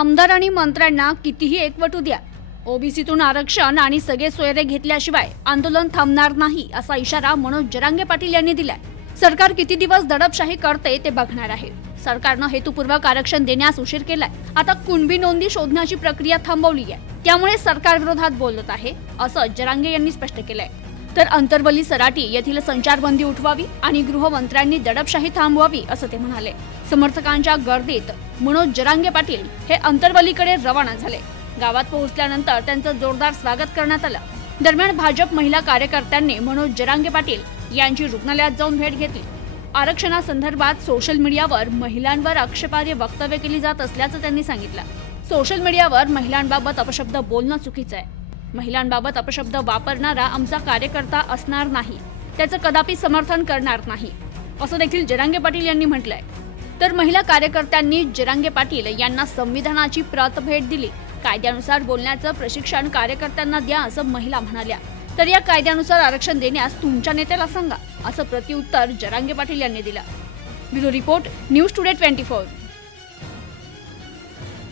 आमदार आणि मंत्र्यांना कितीही एकवटू द्या, ओबीसीतून आरक्षण आणि सगळे सोयरे घेतल्याशिवाय आंदोलन थांबणार नाही असा इशारा मनोज जरांगे पाटील यांनी दिलाय। सरकार किती दिवस दडपशाही करते ते बघणार आहे। सरकारनं हेतुपूर्वक आरक्षण देण्यास उशीर केलाय। आता कुणबी नोंदी शोधण्याची प्रक्रिया थांबवली आहे, त्यामुळे सरकार विरोधात बोलत आहे असं जरांगे यांनी स्पष्ट केलंय। तर अंतरवली सराटी येथील संचारबंदी उठवावी आणि गृहमंत्र्यांनी दडपशाही थांबवावी असं ते म्हणाले। समर्थकांच्या गर्दीत मनोज जरांगे पाटील हे अंतरवलीकडे रवाना झाले। गावात पोहोचल्यानंतर त्यांचं जोरदार स्वागत करण्यात आलं। दरम्यान भाजप महिला कार्यकर्त्यांनी मनोज जरांगे पाटील यांची रुग्णालयात जाऊन भेट घेतली। आरक्षणासंदर्भात सोशल मीडियावर महिलांवर आक्षेपार्ह वक्तव्य केली जात असल्याचं त्यांनी सांगितलं। सोशल मीडियावर महिलांबाबत अपशब्द बोलणं चुकीचं आहे। महिलांबाबत अपशब्द वापरणारा आमचा कार्यकर्ता असणार नाही, त्याचं कदापि समर्थन करणार नाही असं देखील जरांगे पाटील यांनी म्हटलंय। तर महिला कार्यकर्त्यांनी जरांगे पाटील यांना संविधानाची प्रत भेट दिली। कायद्यानुसार बोलण्याचं प्रशिक्षण कार्यकर्त्यांना द्या असं महिला म्हणाल्या। तर या कायद्यानुसार आरक्षण देण्यास तुमच्या नेत्याला सांगा असं प्रत्युत्तर जरांगे पाटील यांनी दिलं। Bureau report, news today 24।